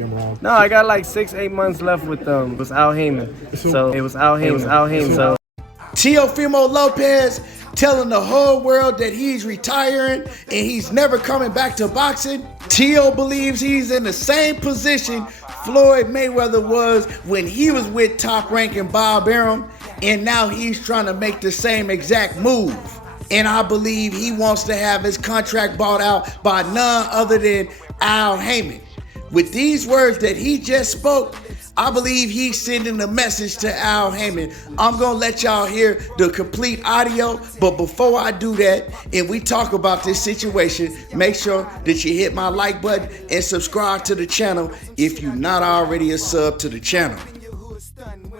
I'm wrong. No, I got like 6, 8 months left with them. It was Al Haymon. So it was Al Haymon. So Teofimo Lopez telling the whole world that he's retiring and he's never coming back to boxing. Teo believes he's in the same position Floyd Mayweather was when he was with top-ranking Bob Arum, and now he's trying to make the same exact move. And I believe he wants to have his contract bought out by none other than Al Haymon. With these words that he just spoke, I believe he's sending a message to Al Haymon. I'm going to let y'all hear the complete audio, but before I do that and we talk about this situation, make sure that you hit my like button and subscribe to the channel if you're not already a sub to the channel.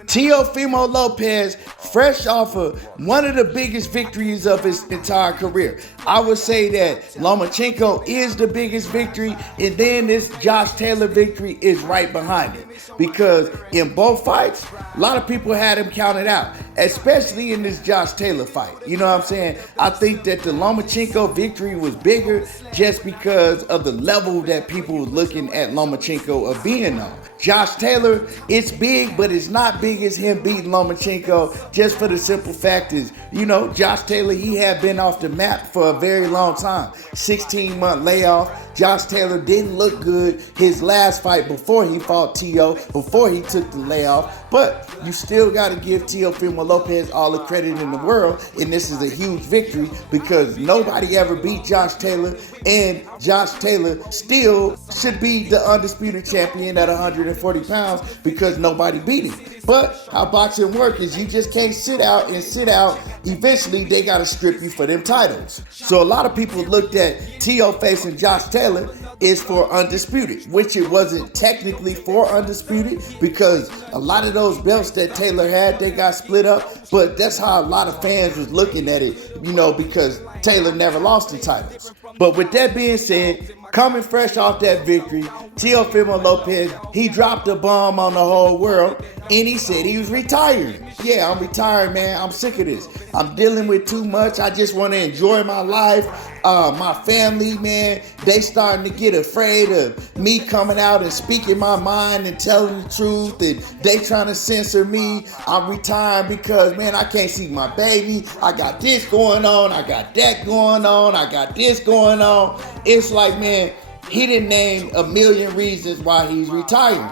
Teofimo Lopez, fresh off of one of the biggest victories of his entire career. I would say that Lomachenko is the biggest victory, and then this Josh Taylor victory is right behind it. Because in both fights, a lot of people had him counted out, especially in this Josh Taylor fight. You know what I'm saying? I think that the Lomachenko victory was bigger just because of the level that people were looking at Lomachenko of being on. Josh Taylor, it's big, but it's not big as him beating Lomachenko, just for the simple fact is, you know, Josh Taylor, he had been off the map for a very long time. 16-month layoff. Josh Taylor didn't look good his last fight before he fought Teo, before he took the layoff. But you still got to give Teofimo Lopez all the credit in the world, and this is a huge victory because nobody ever beat Josh Taylor, and Josh Taylor still should be the undisputed champion at 140 pounds because nobody beat him. But how boxing works is you just can't sit out and sit out. Eventually, they got to strip you for them titles. So a lot of people looked at Teo facing Josh Taylor is for undisputed, which it wasn't technically for undisputed because a lot of those belts that Taylor had, they got split up. But that's how a lot of fans was looking at it, you know, because Taylor never lost the titles. But with that being said, coming fresh off that victory, Teofimo Lopez, he dropped a bomb on the whole world, and he said he was retiring. Yeah, I'm retired, man. I'm sick of this. I'm dealing with too much. I just want to enjoy my life. My family, man, they starting to get afraid of me coming out and speaking my mind and telling the truth, and they trying to censor me. I'm retiring because, man, I can't see my baby. I got this going on. I got that going on. I got this going on. It's like, man, he didn't name a million reasons why he's retiring.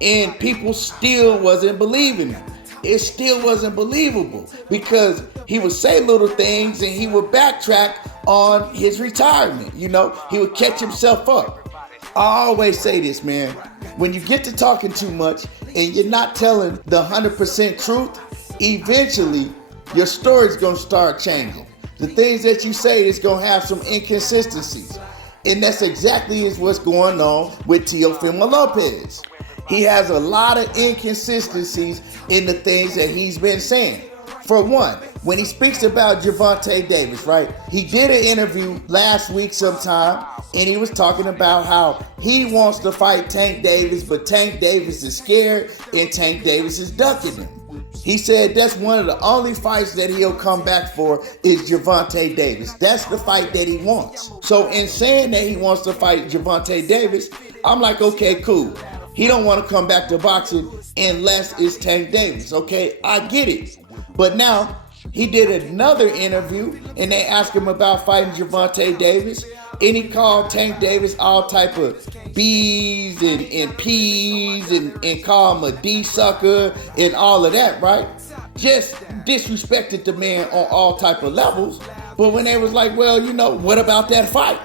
And people still wasn't believing him. It still wasn't believable because he would say little things and he would backtrack on his retirement. You know, he would catch himself up. I always say this, man. When you get to talking too much and you're not telling the 100% truth, eventually your story's going to start changing. The things that you say is going to have some inconsistencies. And that's exactly what's going on with Teofimo Lopez. He has a lot of inconsistencies in the things that he's been saying. For one, when he speaks about Gervonta Davis, right? He did an interview last week sometime, and he was talking about how he wants to fight Tank Davis, but Tank Davis is scared, and Tank Davis is ducking him. He said that's one of the only fights that he'll come back for is Gervonta Davis. That's the fight that he wants. So in saying that he wants to fight Gervonta Davis, I'm like, okay, cool. He don't want to come back to boxing unless it's Tank Davis. Okay, I get it. But now he did another interview and they asked him about fighting Gervonta Davis, and he called Tank Davis all type of B's and P's and called him a D sucker and all of that, right? Just disrespected the man on all type of levels. But when they was like, well, you know, what about that fight?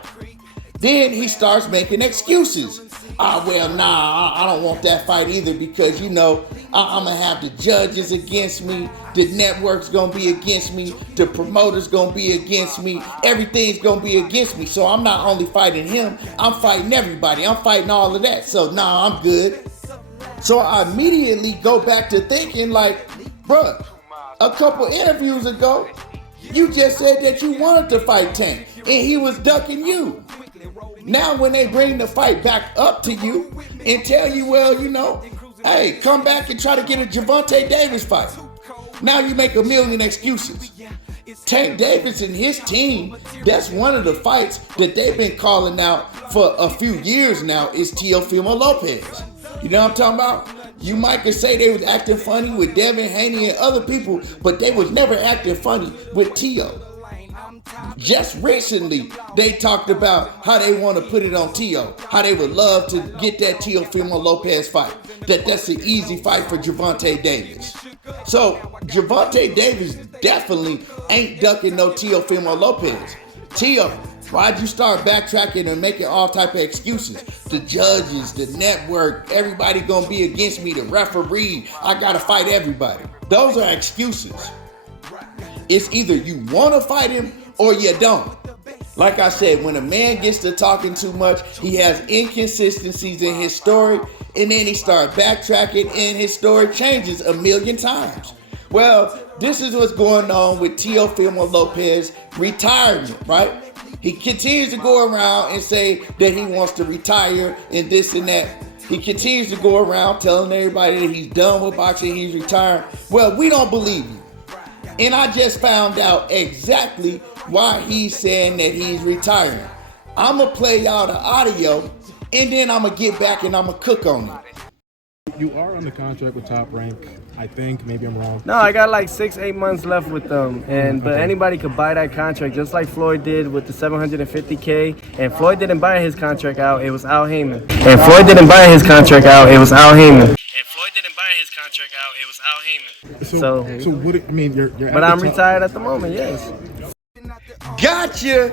Then he starts making excuses. I don't want that fight either because, you know, I'm going to have the judges against me, the network's going to be against me, the promoter's going to be against me, everything's going to be against me. So I'm not only fighting him, I'm fighting everybody. I'm fighting all of that. So, I'm good. So I immediately go back to thinking like, bruh, a couple interviews ago, you just said that you wanted to fight Tank and he was ducking you. Now when they bring the fight back up to you and tell you, well, you know, hey, come back and try to get a Gervonta Davis fight. Now you make a million excuses. Tank Davis and his team, that's one of the fights that they've been calling out for a few years now, is Teofimo Lopez. You know what I'm talking about? You might could say they was acting funny with Devin Haney and other people, but they was never acting funny with Teo. Just recently, they talked about how they want to put it on Teo, how they would love to get that Teofimo Lopez fight, that's an easy fight for Gervonta Davis. So Gervonta Davis definitely ain't ducking no Teofimo Lopez. Teo, why'd you start backtracking and making all type of excuses? The judges, the network, everybody gonna be against me, the referee, I gotta fight everybody. Those are excuses. It's either you wanna fight him or you don't. Like I said, when a man gets to talking too much, he has inconsistencies in his story, and then he starts backtracking and his story changes a million times. Well, this is what's going on with Teofimo Lopez retirement, right? He continues to go around and say that he wants to retire and this and that. He continues to go around telling everybody that he's done with boxing, he's retired. Well, we don't believe you. And I just found out exactly why he's saying that he's retiring. I'm going to play y'all the audio, and then I'm going to get back and I'm going to cook on it. You are on the contract with Top Rank, I think. Maybe I'm wrong. No, I got like 6-8 months left with them, but anybody could buy that contract, just like Floyd did with the $750K. And Floyd didn't buy his contract out; it was Al Haymon. And Floyd didn't buy his contract out; it was Al Haymon. And Floyd didn't buy his contract out; it was Al Haymon. So what? I mean, you're but I'm retired at the moment. Yes. Gotcha.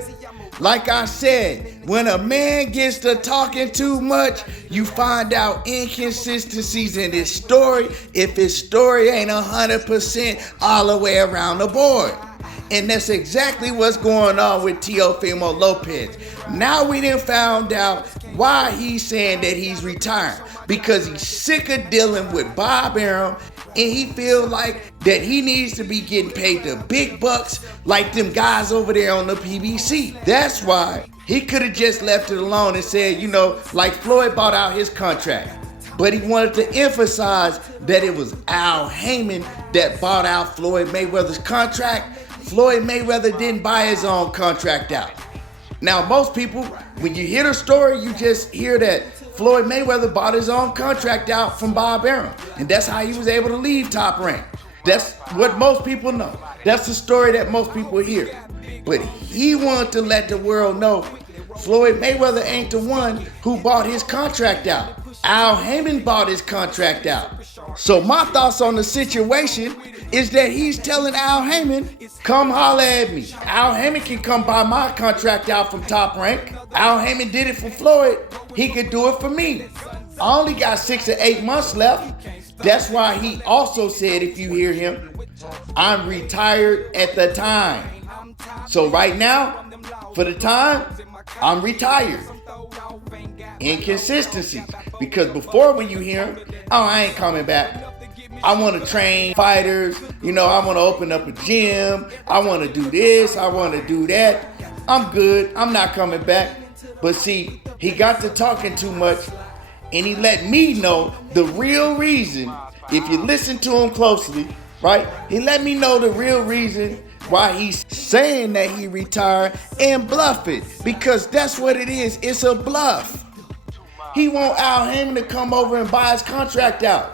Like I said, when a man gets to talking too much, you find out inconsistencies in his story if his story ain't 100% all the way around the board. And that's exactly what's going on with Teofimo Lopez. Now we done found out why he's saying that he's retiring. Because he's sick of dealing with Bob Arum, and he feel like that he needs to be getting paid the big bucks like them guys over there on the PBC. That's why he could have just left it alone and said, you know, like Floyd bought out his contract. But he wanted to emphasize that it was Al Haymon that bought out Floyd Mayweather's contract. Floyd Mayweather didn't buy his own contract out. Now, most people, when you hear the story, you just hear that Floyd Mayweather bought his own contract out from Bob Arum, and that's how he was able to leave Top Rank. That's what most people know. That's the story that most people hear. But he wanted to let the world know Floyd Mayweather ain't the one who bought his contract out. Al Haymon bought his contract out. So my thoughts on the situation is that he's telling Al Haymon, come holler at me. Al Haymon can come buy my contract out from Top Rank. Al Haymon did it for Floyd. He could do it for me. I only got 6 or 8 months left. That's why he also said, if you hear him, I'm retired at the time. So right now, for the time, I'm retired. Inconsistencies. Because before when you hear him, oh, I ain't coming back. I want to train fighters. You know, I want to open up a gym. I want to do this. I want to do that. I'm good. I'm not coming back. But see, he got to talking too much, and he let me know the real reason. If you listen to him closely, right? He let me know the real reason why he's saying that he retired and bluff it. Because that's what it is. It's a bluff. He want Al Haymon to come over and buy his contract out.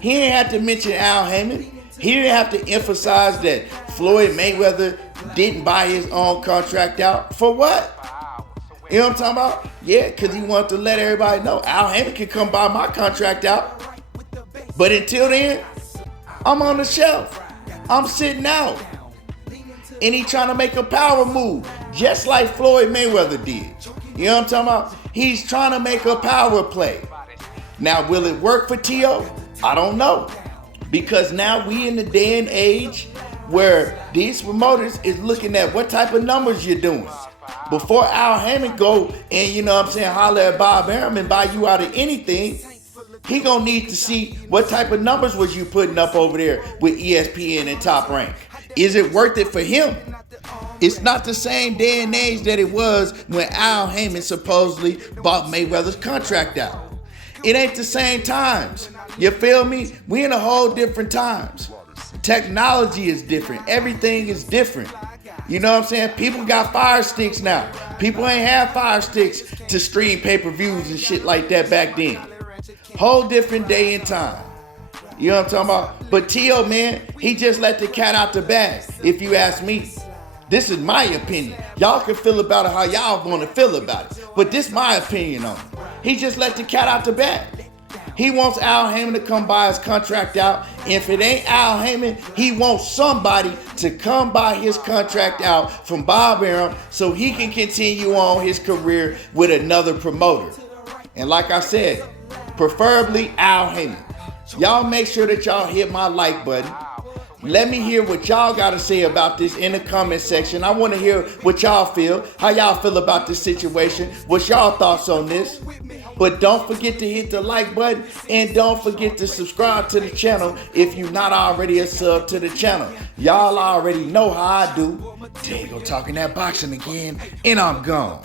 He didn't have to mention Al Haymon. He didn't have to emphasize that Floyd Mayweather didn't buy his own contract out. For what? You know what I'm talking about? Yeah, because he wanted to let everybody know Al Haymon can come buy my contract out. But until then, I'm on the shelf. I'm sitting out. And he trying to make a power move, just like Floyd Mayweather did. You know what I'm talking about? He's trying to make a power play. Now, will it work for Teo? I don't know. Because now we in the day and age where these promoters is looking at what type of numbers you're doing. Before Al Haymon go and, you know what I'm saying, holler at Bob Arum and buy you out of anything, he gonna need to see what type of numbers was you putting up over there with ESPN and Top Rank. Is it worth it for him? It's not the same day and age that it was when Al Haymon supposedly bought Mayweather's contract out. It ain't the same times. You feel me? We in a whole different times. Technology is different. Everything is different. You know what I'm saying? People got fire sticks now. People ain't have fire sticks to stream pay-per-views and shit like that back then. Whole different day and time. You know what I'm talking about? But Tio, man, he just let the cat out the bag, if you ask me. This is my opinion. Y'all can feel about it how y'all want to feel about it. But this is my opinion on it. He just let the cat out the bag. He wants Al Haymon to come buy his contract out. If it ain't Al Haymon, he wants somebody to come buy his contract out from Bob Arum so he can continue on his career with another promoter. And like I said, preferably Al Haymon. Y'all make sure that y'all hit my like button. Let me hear what y'all got to say about this in the comment section. I want to hear what y'all feel, how y'all feel about this situation. What's y'all thoughts on this? But don't forget to hit the like button and don't forget to subscribe to the channel if you're not already a sub to the channel. Y'all already know how I do. Diego talking that boxing again, and I'm gone.